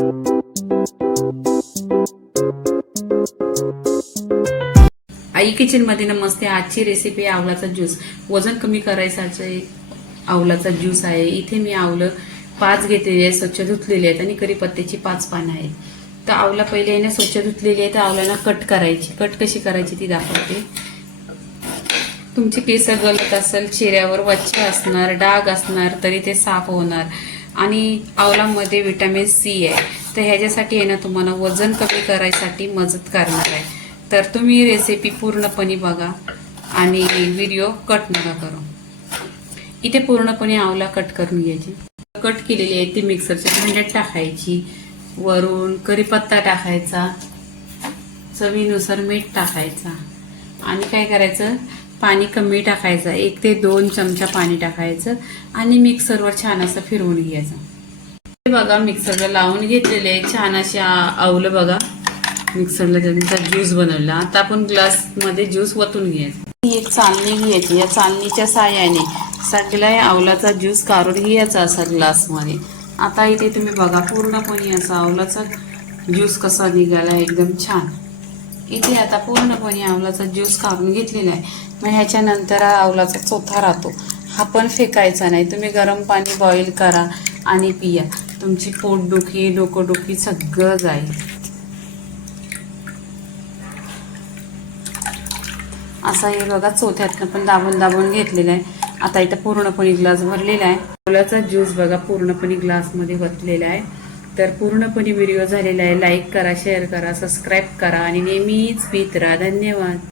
आई kitchen मध्ये नमस्ते। आजची recipe आहे आवळाचा ज्यूस। वजन कमी करायचं आवळाचा ज्यूस आहे। इथे मी आवळं 5 घेतलेली आहे, स्वच्छ धुतलेली आहेत आणि कढीपत्त्याची 5 पानं आहेत। तर आवळा पहिले आहे ना स्वच्छ धुतलेली आहे, तर आवळ्याला कट करायची। कट कशी करायची ती दाखवते। तुमची केस गलत असेल, चेहऱ्यावर वच्चे असणार, डाग असणार तरी ते साफ होणार। आणि आवळामध्ये व्हिटॅमिन सी आहे, तर ह्याच्यासाठी आहे ना तुम्हाला वजन कमी करायसाठी मदत करणार आहे। तर तुम्ही रेसिपी पूर्णपणे बघा आणि व्हिडिओ कट नका करू। इथे पूर्णपणे आवळा कट करून घ्यायची। कट केलेली आहे ती मिक्सरच्या भांड्यात टाकायची। वरून कढीपत्ता टाकायचा, चवीनुसार मीठ टाकायचा आणि काय करायचं, पाणी कमी टाकायचं, 1 ते 2 चमचा पाणी टाकायचं आणि मिक्सरवर छान असं फिरवून घ्यायचं। हे बघा मिक्सरला लावून घेतलेले आहे छान असे आवळं बघा मिक्सरला त्यांचा ज्यूस बनवला। आता आपण ग्लास मध्ये ज्यूस वतून घ्यायचा। एक चालणी घ्यायची, या चालणीच्या साहाय्याने सगळ्या आवळाचा ज्यूस काढून घ्यायचा असा ग्लास मध्ये। आता इथे तुम्ही बघा पूर्णपणे असा आवळाचा ज्यूस कसा निघाला एकदम छान। इथे आता पूर्णपणे आवळाचा ज्यूस काढून घेतलेला आहे। मग ह्याच्यानंतर आवळाचा चोथा राहतो, हा पण फेकायचा नाही। तुम्ही गरम पाणी बॉईल करा आणि पिया, तुमची पोटदुखी डोकंदुखी सगळं जाईल। असा हे बघा चोथ्यातनं पण दाबून दाबून घेतलेला आहे। आता इथं पूर्णपणे ग्लास भरलेला आहे। आवळाचा ज्यूस बघा पूर्णपणे ग्लासमध्ये वतलेला आहे। तर पूर्णपणे व्हिडिओ झालेला आहे। लाईक करा, शेअर करा, सबस्क्राईब करा आणि नेहमीच पीत राहा। धन्यवाद।